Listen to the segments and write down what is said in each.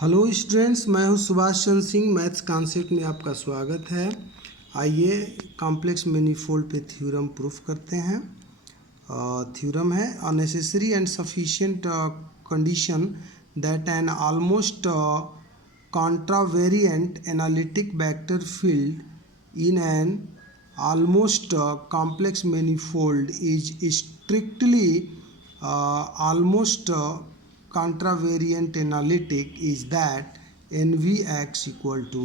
Hello students, मैं हूं Subhash Chandra Singh. Maths concept में आपका स्वागत है। आइए कॉम्प्लेक्स मैनीफोल्ड पे थ्योरम प्रूफ करते हैं। थ्योरम है a necessary and sufficient condition that an almost contravariant analytic vector field in an almost complex manifold is strictly almost contravariant analytic is that nvx equal to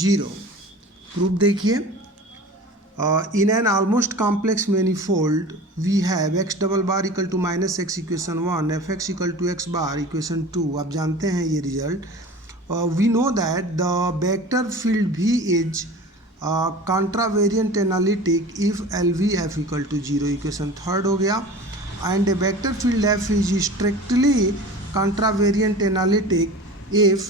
0। Proof देखिए। In an almost complex manifold we have x double bar equal to minus x equation 1, F x equal to x bar equation 2। आप जानते हैं ये result. We know that the vector field V is contravariant analytic if LVF equal to 0, equation third हो गया। and a vector field F is strictly contravariant analytic if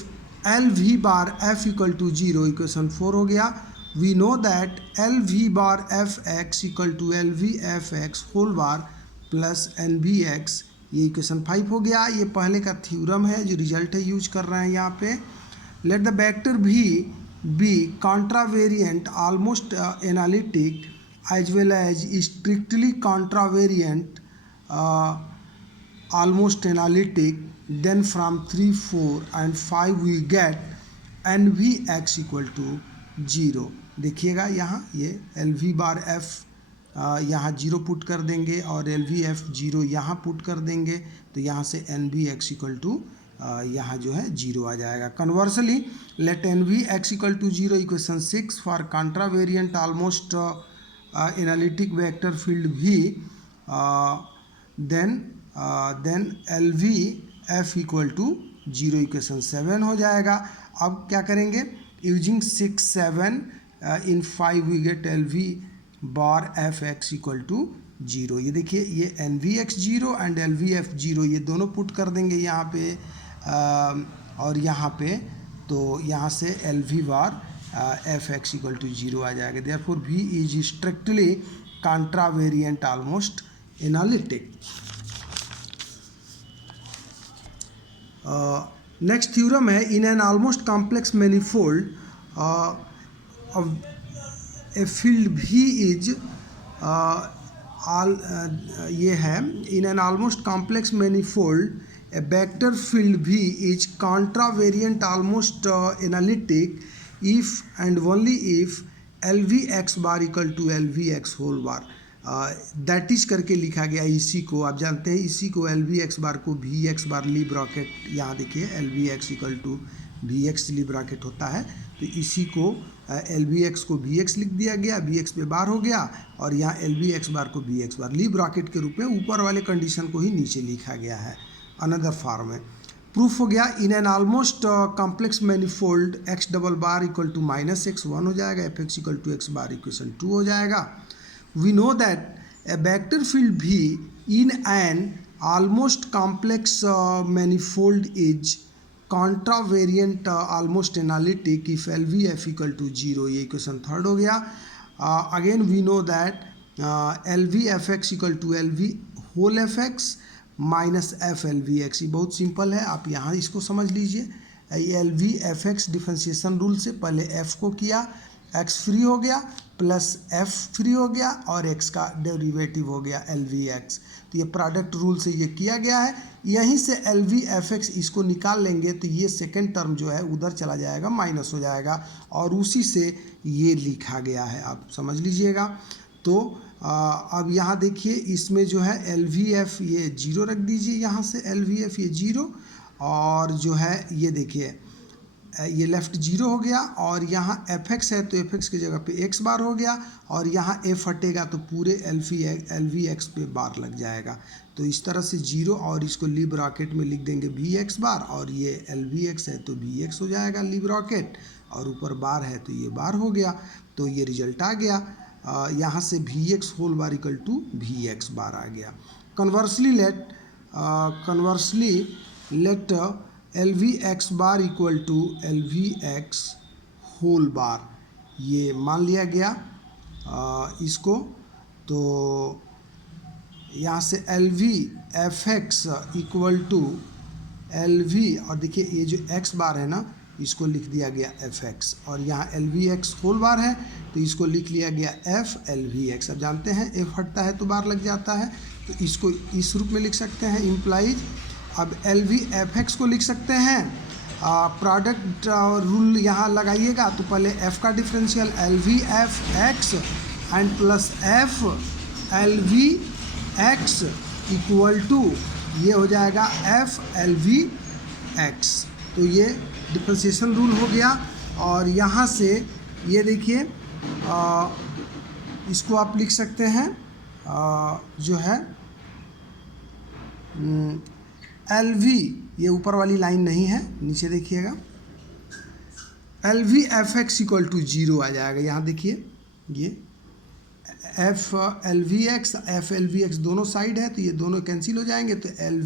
LV bar F equal to 0, equation 4 हो गया। we know that LV bar Fx equal to LVFX whole bar plus NVX, ये equation 5 हो गया। ये पहले का थ्योरम है जो रिजल्ट है यूज कर रहे हैं यहाँ पे। Let the vector V be contravariant almost analytic as well as strictly contravariant almost analytic, then from 3, 4 and 5 we get NVX equal to 0। देखिएगा यहाँ ये LV बार F यहाँ 0 पुट कर देंगे और LVF 0 यहाँ पुट कर देंगे, तो यहाँ से NVX इक्वल टू यहाँ जो है 0 आ जाएगा। Conversely let NVX equal to 0 equation 6 for contravariant almost analytic vector field V, then LVF equal to 0 equation 7 हो जाएगा। अब क्या करेंगे, using 6, 7 in 5 we get LV bar FX equal to 0। ये देखिए ये NVX 0 एंड LVF 0 ये दोनों पुट कर देंगे यहाँ पे और यहाँ पे, तो यहाँ से LV bar FX equal to 0 आ जाएगा। Therefore V is strictly contravariant almost analytic. Next theorem है in an almost complex manifold a field V is ये है in an almost complex manifold a vector field V is contravariant almost analytic if and only if LVX bar equal to LVX whole bar। That is करके लिखा गया इसी को। आप जानते हैं इसी को LVX बार को VX बार ली ब्रैकेट, यहाँ देखिए LVX equal to VX Lie bracket होता है, तो इसी को LVX को VX लिख दिया गया, VX पे बार हो गया और यहाँ LVX बार को VX बार ली ब्रैकेट के रूप में ऊपर वाले कंडीशन को ही नीचे लिखा गया है अनदर फॉर्म में। प्रूफ हो गया in an almost complex manifold x double bar equal to minus x 1 हो जाएगा, FX equal to x bar equation 2 हो जाएगा। We know that a vector field भी in an almost complex manifold is contravariant almost analytic if LVF equal to 0, ये equation third हो गया। Again we know that LVFX equal to LV whole FX minus FLVX। ये बहुत simple है, आप यहाँ इसको समझ लीजिए। LVFX डिफरेंशिएशन रूल से पहले F को किया, X फ्री हो गया प्लस F फ्री हो गया और X का डेरिवेटिव हो गया LVX, तो ये प्रोडक्ट रूल से ये किया गया है। यहीं से LVFX इसको निकाल लेंगे तो ये सेकेंड टर्म जो है उधर चला जाएगा, माइनस हो जाएगा और उसी से ये लिखा गया है, आप समझ लीजिएगा। तो अब यहाँ देखिए इसमें जो है LVF ये 0 रख दीजिए, यहाँ से LVF ये 0 और जो है ये देखिए ये लेफ्ट 0 हो गया और यहाँ FX है तो FX की जगह पे X बार हो गया और यहाँ F हटेगा तो पूरे LVX पे बार लग जाएगा। तो इस तरह से 0 और इसको ली ब्रैकेट में लिख देंगे VX बार और ये LVX है तो VX हो जाएगा ली ब्रैकेट और ऊपर बार है तो ये बार हो गया। तो ये रिजल्ट आ गया, यहाँ से VX whole bar equal to VX bar आ गया। Conversely let LVX bar equal to LVX whole bar, ये मान लिया गया इसको। तो यहाँ से LVFX equal to L V, और देखिए ये जो एक्स बार है ना इसको लिख दिया गया एफ एक्स, और यहाँ L V x whole bar है तो इसको लिख लिया गया एफ एल वी एक्स। अब जानते हैं एफ हटता है तो बार लग जाता है, तो इसको इस रूप में लिख सकते हैं इम्प्लाइज। अब एल वी एफ एक्स को लिख सकते हैं, प्रोडक्ट रूल यहाँ लगाइएगा तो पहले एफ का differential L V F x and plus F L V x equal to ये हो जाएगा एफ एल वी एक्स। तो ये डिफरेंशिएशन रूल हो गया। और यहाँ से ये देखिए इसको आप लिख सकते हैं जो है एल वी, ये ऊपर वाली लाइन नहीं है, नीचे देखिएगा, L V F x equal to 0 आ जाएगा। यहाँ देखिए ये एफ एल वी एक्स दोनों साइड है तो ये दोनों कैंसिल हो जाएंगे, तो एल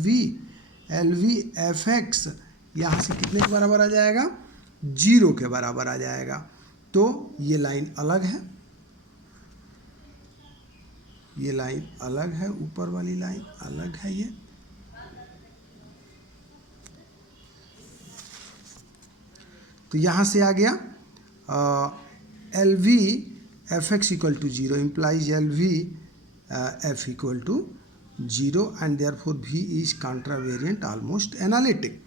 वी एफ एक्स यहाँ से कितने के बराबर आ जाएगा, 0 के बराबर आ जाएगा। तो ये लाइन अलग है, ये लाइन अलग है, ऊपर वाली लाइन अलग है ये। तो यहाँ से आ गया L V F x equal to 0 implies L V F equal to 0 and therefore V is contravariant almost analytic.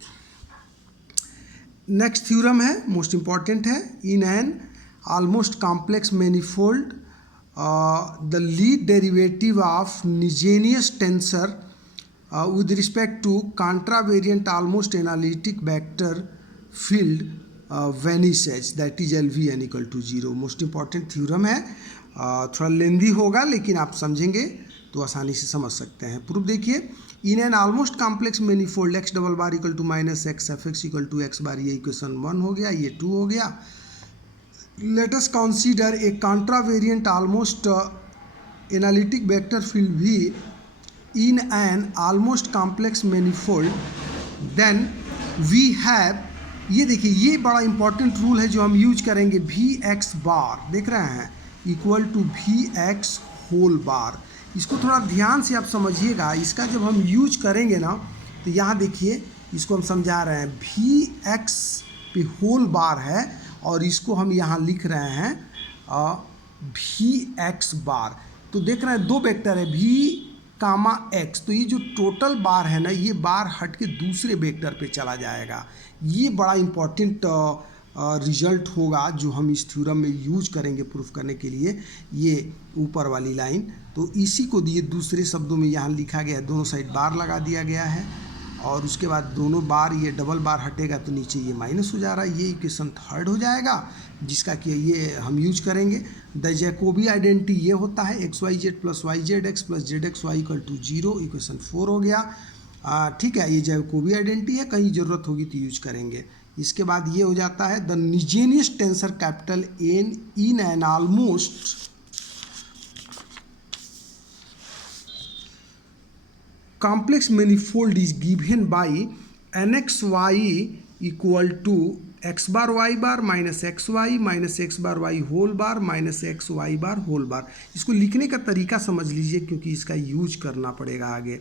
Next theorem है, मोस्ट इंपॉर्टेंट है, in an almost complex manifold the Lie derivative of Nijenhuis tensor with respect to contravariant almost analytic vector field vanishes, that is LVN equal to 0। Most important theorem है, थोड़ा लेंदी होगा लेकिन आप समझेंगे तो आसानी से समझ सकते हैं। प्रूफ देखिए, in an almost complex manifold x double bar equal to minus x F x equal to x bar, ये इक्वेशन 1 हो गया, ये 2 हो गया। Let us consider a contravariant almost analytic vector field भी in an almost complex manifold, then we have, ये देखिए ये बड़ा इंपॉर्टेंट रूल है जो हम यूज करेंगे, वी एक्स बार देख रहे हैं equal to V x whole bar. इसको थोड़ा ध्यान से आप समझिएगा, इसका जब हम यूज करेंगे ना तो यहाँ देखिए इसको हम समझा रहे हैं, वी एक्स पे होल बार है और इसको हम यहाँ लिख रहे हैं वी एक्स बार। तो देख रहे हैं दो वेक्टर है वी कामा एक्स, तो ये जो टोटल बार है ना ये बार हट के दूसरे वेक्टर पे चला जाएगा। ये बड़ा इम्पॉर्टेंट रिजल्ट होगा जो हम इस थ्योरम में यूज करेंगे प्रूफ करने के लिए, ये ऊपर वाली लाइन। तो इसी को दिए दूसरे शब्दों में यहाँ लिखा गया है, दोनों साइड बार लगा दिया गया है और उसके बाद दोनों बार ये डबल बार हटेगा तो नीचे ये माइनस हो जा रहा है, ये इक्वेशन 3 हो जाएगा जिसका कि ये हम यूज करेंगे। द जैकोबी आइडेंटिटी ये होता है x y z plus y z x plus z x y equal to 0, equation 4 हो गया। ठीक है, ये जैकोबी आइडेंटिटी है, कहीं ज़रूरत होगी तो यूज करेंगे। इसके बाद ये हो जाता है the Nijenhuis tensor capital N in an almost complex manifold is given by nxy equal to x bar y bar minus xy minus x bar y whole bar minus xy bar whole bar। इसको लिखने का तरीका समझ लीजिए क्योंकि इसका use करना पड़ेगा आगे।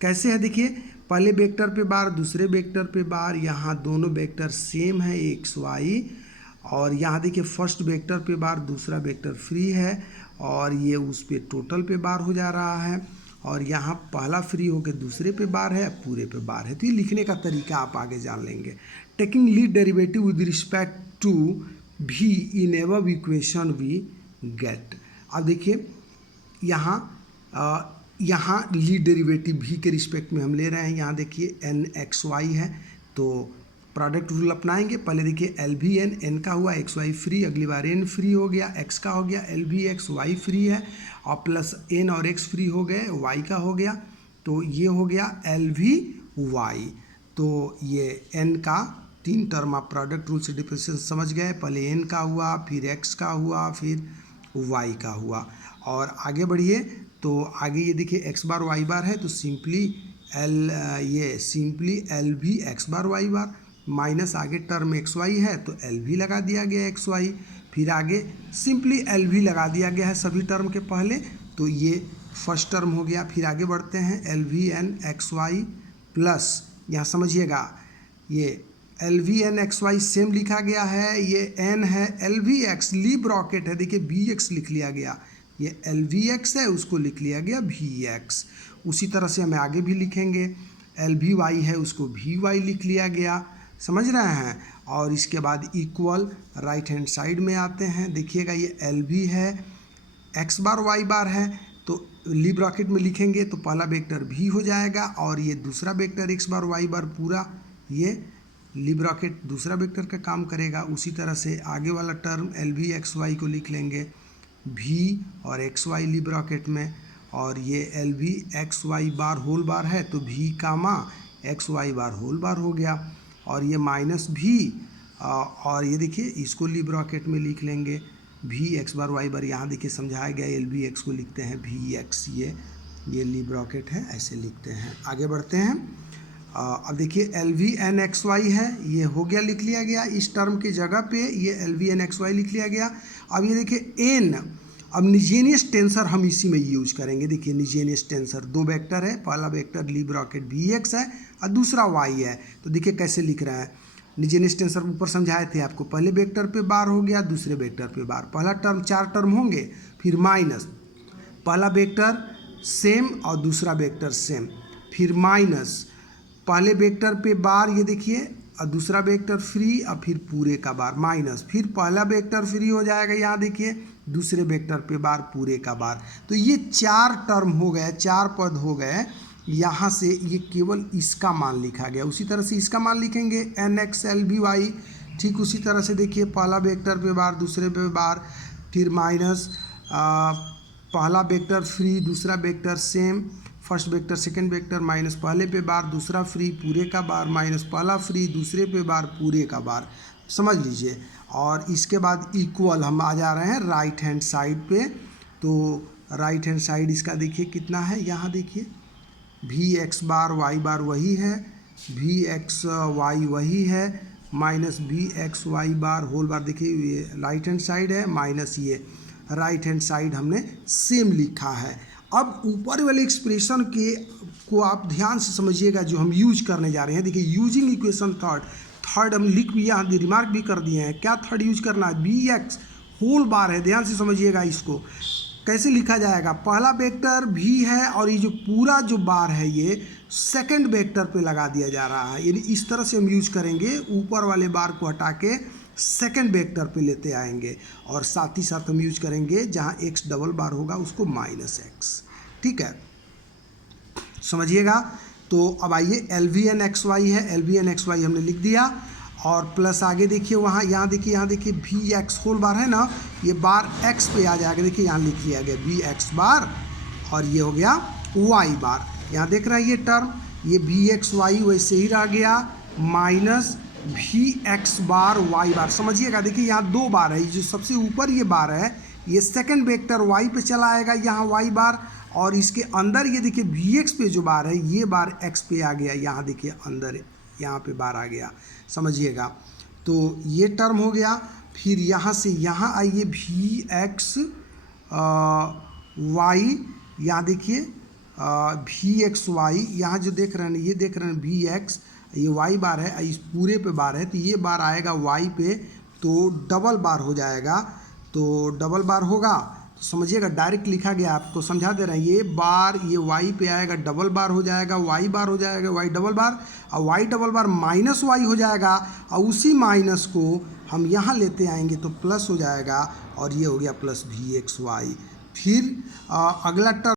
कैसे है देखिए, पहले वेक्टर पे बार दूसरे वेक्टर पे बार, यहाँ दोनों वेक्टर सेम है एक्स वाई, और यहाँ देखिए फर्स्ट वेक्टर पे बार दूसरा वेक्टर फ्री है और ये उस पे टोटल पे बार हो जा रहा है, और यहाँ पहला फ्री होकर दूसरे पे बार है पूरे पे बार है। तो ये लिखने का तरीका आप आगे जान लेंगे। Taking lead derivative with respect to V in above equation we get. अब देखिए यहाँ लीड डेरिवेटिव भी के रिस्पेक्ट में हम ले रहे हैं, यहाँ देखिए एन एक्स वाई है तो प्रोडक्ट रूल अपनाएंगे। पहले देखिए एल भी एन का हुआ, एक्स वाई फ्री, अगली बार एन फ्री हो गया, एक्स का हो गया, एल भी एक्स वाई फ्री है और प्लस एन और एक्स फ्री हो गए, वाई का हो गया, तो ये हो गया एल भी वाई। तो ये एन का 3 टर्म आप प्रोडक्ट रूल से डिफरेंशिएशन समझ गए, पहले एन का हुआ फिर एक्स का हुआ फिर वाई का हुआ। और आगे बढ़िए तो आगे ये देखिए एक्स बार वाई बार है तो सिंपली एल भी एक्स बार वाई बार माइनस आगे टर्म एक्स वाई है तो एल भी लगा दिया गया एक्स वाई, फिर आगे सिंपली एल भी लगा दिया गया है सभी टर्म के पहले, तो ये फर्स्ट टर्म हो गया। फिर आगे बढ़ते हैं एल भी एन एक्स वाई प्लस, यहाँ समझिएगा ये L V N x y same लिखा गया है, ये एन है, L V x Lie bracket है, देखिए वी एक्स लिख लिया गया, ये एल वी एक्स है उसको लिख लिया गया वी एक्स। उसी तरह से हमें आगे भी लिखेंगे, एल वी वाई है उसको वी वाई लिख लिया गया, समझ रहे हैं। और इसके बाद इक्वल राइट हैंड साइड में आते हैं, देखिएगा ये एल वी है, एक्स बार वाई बार है, तो लीब रॉकेट में लिखेंगे तो पहला वेक्टर भी हो जाएगा और ये दूसरा वेक्टर एक्स बार वाई बार पूरा ये लीब रॉकेट दूसरा वेक्टर का काम करेगा। उसी तरह से आगे वाला term L V x y को लिख लेंगे भी और एक्स वाई लीब रॉकेट में, और ये L V x Y bar whole bar है तो भी comma X Y bar whole bar हो गया, और ये माइनस भी और ये देखिए इसको लीब रॉकेट में लिख लेंगे भी एक्स बार वाई बार, यहाँ देखिए समझाया गया एल वी एक्स को लिखते हैं भी एक्स, ये लीब रॉकेट है ऐसे लिखते हैं। आगे बढ़ते हैं, अब देखिए L V N x Y है, ये हो गया लिख लिया गया, इस टर्म की जगह पे ये L V N x y लिख लिया गया। अब ये देखिए एन, अब निजेनियस टेंसर हम इसी में यूज करेंगे, देखिए निजेनियस टेंसर दो वेक्टर है, पहला vector Lie bracket V x है और दूसरा वाई है, तो देखिए कैसे लिख रहा है। निजेनियस टेंसर ऊपर समझाए थे आपको, पहले वेक्टर पे बार हो गया, दूसरे वेक्टर पे बार, पहला टर्म चार टर्म होंगे, फिर माइनस, पहला वेक्टर सेम और दूसरा वेक्टर सेम, फिर माइनस, पहले वेक्टर पे बार ये देखिए और दूसरा वेक्टर फ्री और फिर पूरे का बार माइनस, फिर पहला वेक्टर फ्री हो जाएगा, यहाँ देखिए दूसरे वेक्टर पे बार पूरे का बार, तो ये चार टर्म हो गए, चार पद हो गए। यहाँ से ये केवल इसका मान लिखा गया, उसी तरह से इसका मान लिखेंगे N x L V y, ठीक उसी तरह से देखिए पहला वेक्टर पे बार दूसरे पे बार, फिर माइनस, पहला वेक्टर फ्री दूसरा vector same, first vector second vector minus, पहले पे बार दूसरा फ्री पूरे का बार माइनस पहला फ्री दूसरे पे बार पूरे का बार, समझ लीजिए। और इसके बाद इक्वल हम आ जा रहे हैं राइट हैंड साइड पे, तो राइट हैंड साइड इसका देखिए कितना है, यहाँ देखिए भी एक्स बार वाई बार वही है, भी एक्स वाई वही है, minus V x Y bar whole bar, देखिए ये राइट हैंड साइड है माइनस ये राइट हैंड साइड हमने सेम लिखा है। अब ऊपर वाले एक्सप्रेशन के को आप ध्यान से समझिएगा जो हम यूज करने जा रहे हैं, देखिए यूजिंग इक्वेशन थर्ड हम लिख भी यहाँ रिमार्क भी कर दिए हैं, क्या थर्ड यूज करना है, बी एक्स होल बार है, ध्यान से समझिएगा इसको कैसे लिखा जाएगा, पहला वेक्टर भी है और ये जो पूरा जो बार है ये सेकंड वेक्टर पे लगा दिया जा रहा है, यानी इस तरह से हम यूज करेंगे, ऊपर वाले बार को हटा के सेकंड वेक्टर पे लेते आएंगे, और साथ ही साथ हम यूज करेंगे जहाँ एक्स डबल बार होगा उसको माइनस एक्स, ठीक है, समझिएगा। तो अब आइए L V N x Y है, L V N x Y हमने लिख दिया, और प्लस आगे देखिए वहाँ यहाँ देखिए भी एक्स होल बार है ना, ये बार एक्स पे आ जाएगा, देखिए यहाँ लिख लिया गया भी एक्स बार, और ये हो गया वाई बार, यहाँ देख रहे हैं ये टर्म, ये भी एक्स वाई वैसे ही रह गया माइनस भी एक्स बार वाई बार, समझिएगा देखिए यहाँ दो बार है, जो सबसे ऊपर ये बार है ये सेकंड वेक्टर वाई पे चला आएगा यहाँ वाई बार, और इसके अंदर ये देखिए भी एक्स पे जो बार है ये बार एक्स पे आ गया, यहाँ देखिए अंदर यहाँ पे बार आ गया, समझिएगा। तो ये टर्म हो गया, फिर यहाँ से यहाँ आइए भी एक्स वाई, यहाँ देखिए भी एक्स वाई, यहाँ जो देख रहे हैं ये देख रहे हैं भी एक्स, ये वाई बार है, इस पूरे पे बार है, तो ये बार आएगा वाई पे तो डबल बार हो जाएगा, तो डबल बार होगा तो समझिएगा डायरेक्ट लिखा गया, आपको समझा दे रहे हैं, ये बार ये वाई पे आएगा डबल बार हो जाएगा, वाई बार हो जाएगा वाई डबल बार, और वाई डबल बार माइनस वाई हो जाएगा, और उसी माइनस को हम यहाँ लेते आएंगे तो प्लस हो जाएगा, और ये हो गया प्लस भी एक्स वाई। फिर अगला टर्म